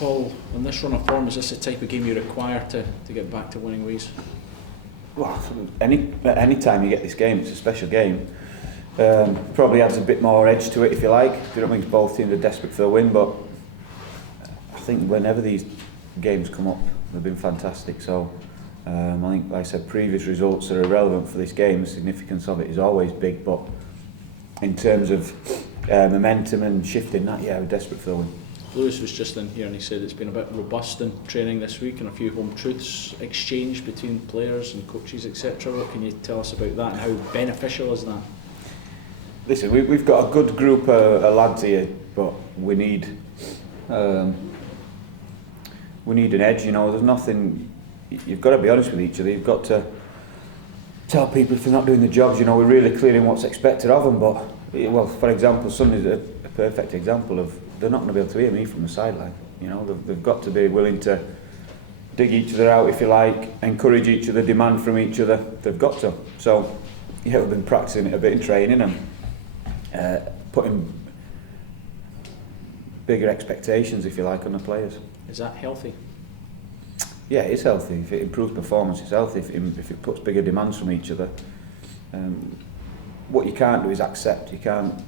Paul, on this run of form, is this the type of game you require to get back to winning ways? Well, any time you get this game, it's a special game. Probably adds a bit more edge to it, if you like. You don't think both teams are desperate for the win, but I think whenever these games come up, they've been fantastic. So I think, like I said, previous results are irrelevant for this game. The significance of it is always big, but in terms of momentum and shifting that, yeah, we're desperate for the win. Lewis was just in here and he said it's been a bit robust in training this week and a few home truths exchanged between players and coaches, etc. What can you tell us about that and how beneficial is that? Listen, we've got a good group of lads here, but we need an edge. You know, there's nothing. You've got to be honest with each other. You've got to tell people if they're not doing the jobs. You know, we're really clear in what's expected of them. But well, for example, Sunday's a perfect example of. They're not going to be able to hear me from the sideline. You know, they've got to be willing to dig each other out, if you like, encourage each other, demand from each other. They've got to. So, yeah, we've been practicing it a bit in training and putting bigger expectations, if you like, on the players. Is that healthy? Yeah, it is healthy. If it improves performance, it's healthy. If it puts bigger demands from each other. What you can't do is accept. You can't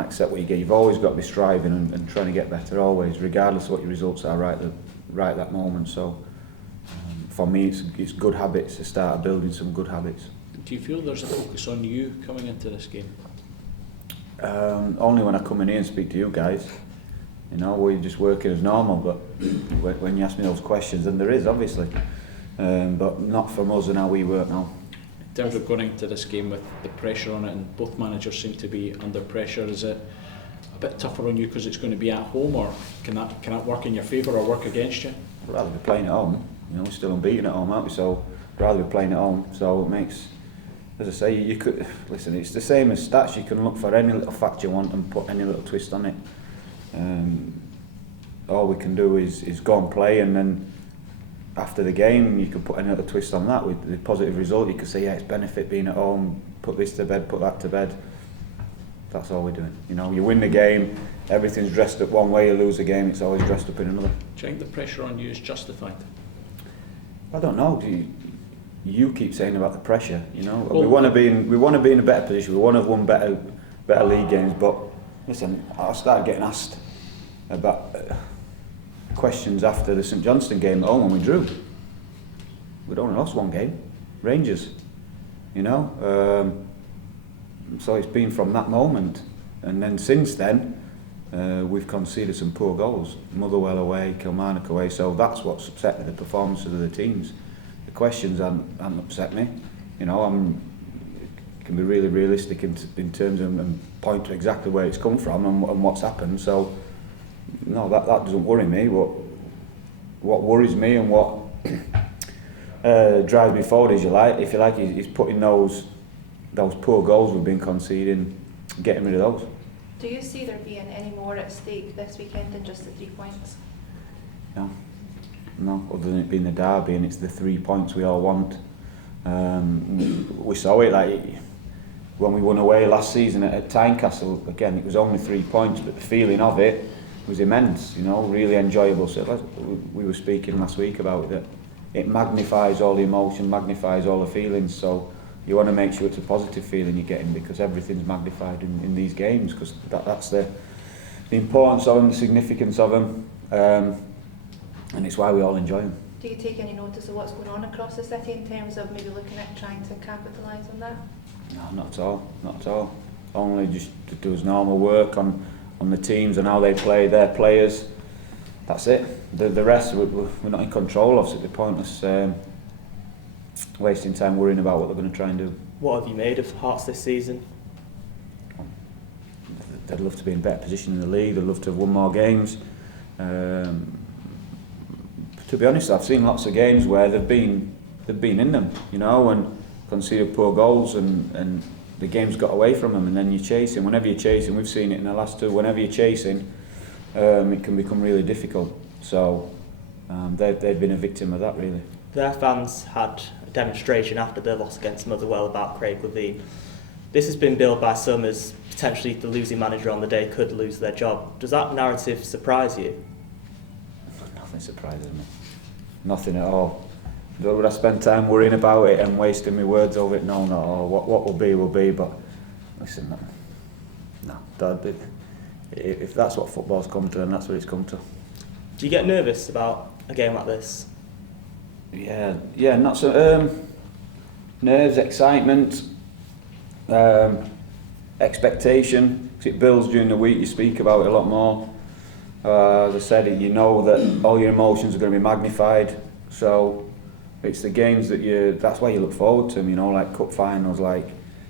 accept what you get. You've always got to be striving and trying to get better, always, regardless of what your results are right at that moment. So for me, it's good habits to start building some good habits. Do you feel there's a focus on you coming into this game? Only when I come in here and speak to you guys. You know, we're just working as normal, but when you ask me those questions, then there is, obviously. But not from us and how we work now. In terms of going into this game with the pressure on it, and both managers seem to be under pressure, is it a bit tougher on you because it's going to be at home, or can that work in your favour or work against you? I'd rather be playing at home. You know, we're still unbeaten at home, aren't we? So I'd rather be playing at home. So it makes, as I say, you could listen. It's the same as stats. You can look for any little fact you want and put any little twist on it. All we can do is go and play, and then after the game you can put any little twist on that with the positive result. You could say, yeah, it's benefit being at home, put this to bed, put that to bed. That's all we're doing. You know, you win the game, everything's dressed up one way. You lose the game, it's always dressed up in another. Do you think the pressure on you is justified? I don't know. You keep saying about the pressure. You know, well, we want to be in a better position. We want to have won better league games. But listen, I started getting asked about questions after the St Johnstone game at home when we drew. We'd only lost one game, Rangers. You know, so it's been from that moment, and then since then we've conceded some poor goals. Motherwell away, Kilmarnock away. So that's what's upset me, the performances of the teams. The questions haven't upset me. You know, can be really realistic in terms of and point to exactly where it's come from and what's happened. So no, that doesn't worry me. What worries me and what drives me forward, if you like, is putting those poor goals we've been conceding, getting rid of those. Do you see there being any more at stake this weekend than just the 3 points? No, other than it being the derby and it's the 3 points we all want. We saw it like when we won away last season at Tynecastle. Again, it was only 3 points, but the feeling of it was immense. You know, really enjoyable. So we were speaking last week about it, that it magnifies all the emotion, magnifies all the feelings. So you want to make sure it's a positive feeling you're getting, because everything's magnified in these games, because that's the importance of them, the significance of them, and it's why we all enjoy them. Do you take any notice of what's going on across the city in terms of maybe looking at trying to capitalise on that? No, not at all. Only just to do as normal work on the teams and how they play, their players. That's it. The rest we're not in control of, so it'd be pointless wasting time worrying about what they're going to try and do. What have you made of Hearts this season? They'd love to be in a better position in the league. They'd love to have won more games. To be honest, I've seen lots of games where they've been in them, you know, and conceded poor goals, and the game's got away from them, and then you're chasing. Whenever you're chasing, we've seen it in the last two. Whenever you're chasing, it can become really difficult. So they've been a victim of that, really. Their fans had a demonstration after their loss against Motherwell about Craig Levein. This has been billed by some as potentially the losing manager on the day could lose their job. Does that narrative surprise you? nothing surprises me. Nothing at all. Would I spend time worrying about it and wasting my words over it? No, not at all. What will be, but listen, no. If that's what football's come to, then that's what it's come to. Do you get nervous about a game like this? Yeah, not so. Nerves, excitement, expectation. 'Cause it builds during the week. You speak about it a lot more. As I said, you know that all your emotions are going to be magnified. So it's the games that's why you look forward to them. You know, like cup finals, like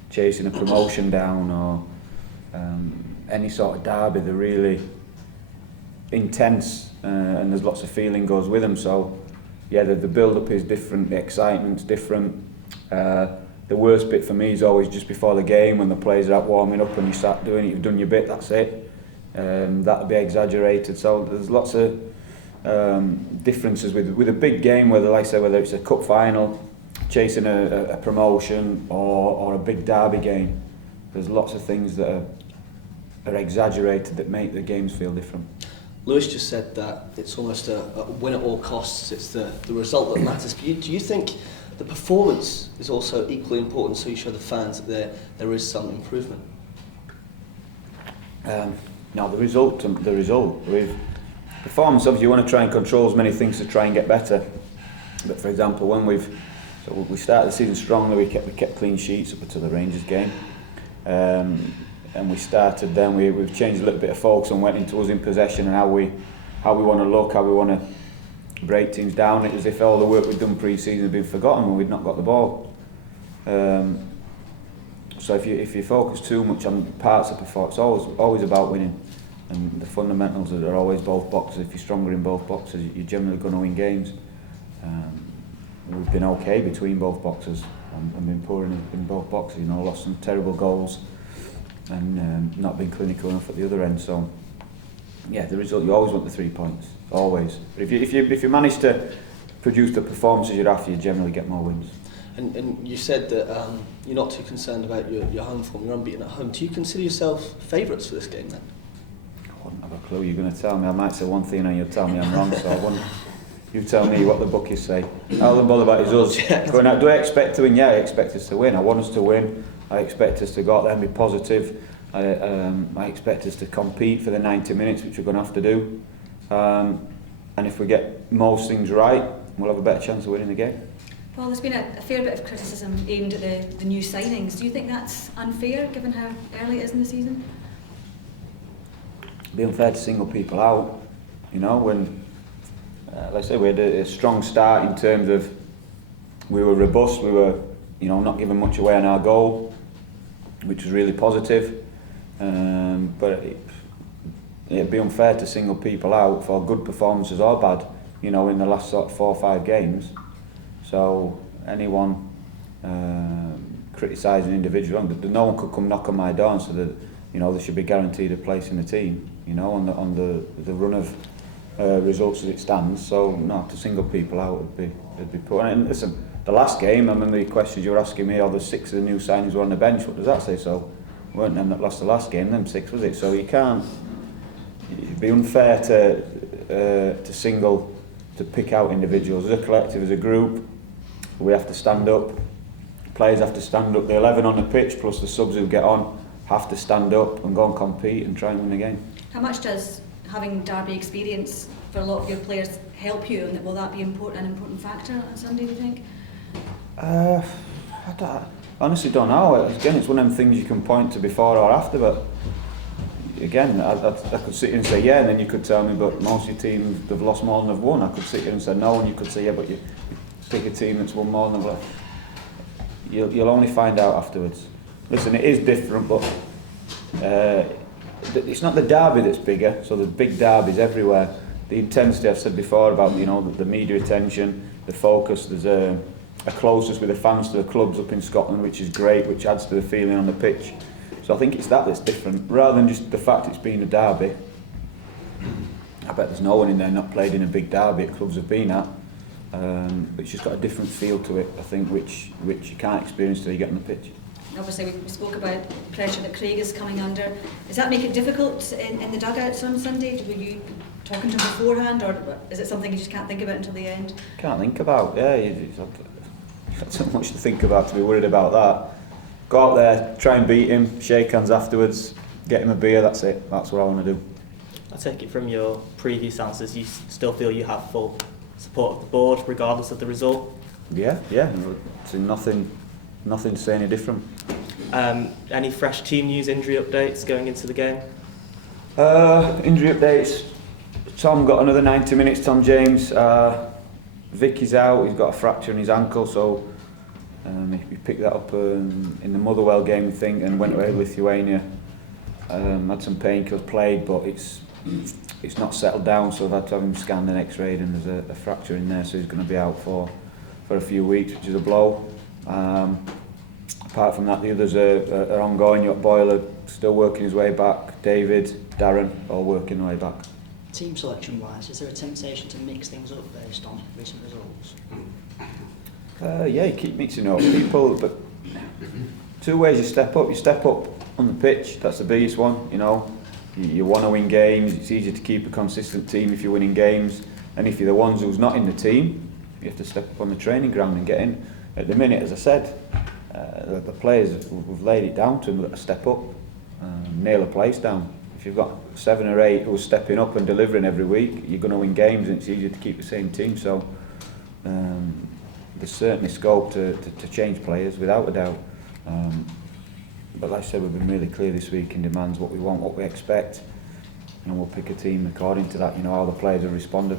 chasing a promotion down, or any sort of derby. They're really intense, and there's lots of feeling goes with them. So yeah, the build-up is different. The excitement's different. The worst bit for me is always just before the game when the players are out warming up and you start doing it, you've done your bit, that's it. That'll be exaggerated. So there's lots of differences with a big game, whether it's a cup final, chasing a promotion, or a big derby game. There's lots of things that are exaggerated that make the games feel different. Lewis just said that it's almost a win at all costs. It's the result that matters. Do you think the performance is also equally important, so you show the fans that there is some improvement? No, the result. With performance, obviously, you want to try and control as many things to try and get better. But for example, when we started the season strongly, we kept clean sheets up until the Rangers game, and we started then. We've changed a little bit of focus and went into us in possession and how we want to look, how we want to break teams down. It was as if all the work we'd done pre-season had been forgotten when we'd not got the ball. So if you focus too much on parts of performance, it's always about winning, and the fundamentals are always both boxes. If you're stronger in both boxes, you're generally going to win games. We've been okay between both boxes and been poor in both boxes. You know, lost some terrible goals and not been clinical enough at the other end. So yeah, the result, you always want the 3 points, always. But if you manage to produce the performances you're after, you generally get more wins. And you said that you're not too concerned about your home form, you're unbeaten at home. Do you consider yourself favourites for this game then? I wouldn't have a clue. You're going to tell me. I might say one thing and you'll tell me I'm wrong, so I wouldn't. You tell me what the bookies say. All I'm bothered about is us. Going out, do I expect to win? Yeah, I expect us to win. I want us to win. I expect us to go out there and be positive. I expect us to compete for the 90 minutes, which we're going to have to do. And if we get most things right, we'll have a better chance of winning the game. Paul, there's been a fair bit of criticism aimed at the new signings. Do you think that's unfair, given how early it is in the season? It'd be unfair to single people out. You know, when, let's say we had a strong start in terms of we were robust, we were, not giving much away on our goal, which was really positive. But it'd be unfair to single people out for good performances or bad, in the last sort of 4 or 5 games. So anyone criticising individual, no one could come knock on my door and say that they should be guaranteed a place in the team. On the run of results as it stands. So no, to single people out would be poor. And listen, the last game, I remember the questions you were asking me. The 6 of the new signings were on the bench. What does that say? So weren't them that lost the last game? Them 6, was it? So you can't. It'd be unfair to pick out individuals. As a collective, as a group, we have to stand up. Players have to stand up. The 11 on the pitch plus the subs who get on have to stand up and go and compete and try and win the game. How much does having derby experience for a lot of your players help you, and will that be an important factor on Sunday, do you think? I honestly don't know. Again, it's one of them things you can point to before or after, but again, I could sit here and say yeah, and then you could tell me, but most of your teams, they've lost more than they've won. I could sit here and say no, and you could say yeah, but you pick a team that's won more than they've lost. You'll only find out afterwards. Listen, it is different, but it's not the derby that's bigger, so there's big derbies everywhere. The intensity, I've said before about the media attention, the focus, there's a closeness with the fans to the clubs up in Scotland, which is great, which adds to the feeling on the pitch. So I think it's that's different, rather than just the fact it's been a derby. I bet there's no one in there not played in a big derby at clubs have been at, but it's just got a different feel to it, I think, which you can't experience till you get on the pitch. Obviously, we spoke about pressure that Craig is coming under. Does that make it difficult in the dugouts on Sunday? Will you talking to him beforehand, or is it something you just can't think about until the end? Can't think about, yeah. You've got so much to think about to be worried about that. Go out there, try and beat him, shake hands afterwards, get him a beer, that's it. That's what I want to do. I take it from your previous answers, you still feel you have full support of the board, regardless of the result? Yeah. It's nothing to say any different. Any fresh team news, injury updates going into the game? Injury updates. Tom got another 90 minutes, Tom James. Vicky's out, he's got a fracture in his ankle, so he picked that up in the Motherwell game, I think, and went away with Lithuania. Had some painkillers, played, but it's not settled down, so I've had to have him scanned and x-rayed, and there's a fracture in there, so he's going to be out for a few weeks, which is a blow. Apart from that, the others are ongoing. You've got Boyle still working his way back, David, Darren, all working their way back. Team selection wise, is there a temptation to mix things up based on recent results? Yeah, you keep mixing up people, but two ways you step up. You step up on the pitch, that's the biggest one, you know. You want to win games, it's easier to keep a consistent team if you're winning games, and if you're the ones who's not in the team, you have to step up on the training ground and get in. At the minute, as I said, the players, we've laid it down to them to step up, nail a place down. If you've got 7 or 8 who are stepping up and delivering every week, you're going to win games, and it's easier to keep the same team. So there's certainly scope to change players, without a doubt. But like I said, we've been really clear this week in demands, what we want, what we expect, and we'll pick a team according to that, you know, how the players have responded.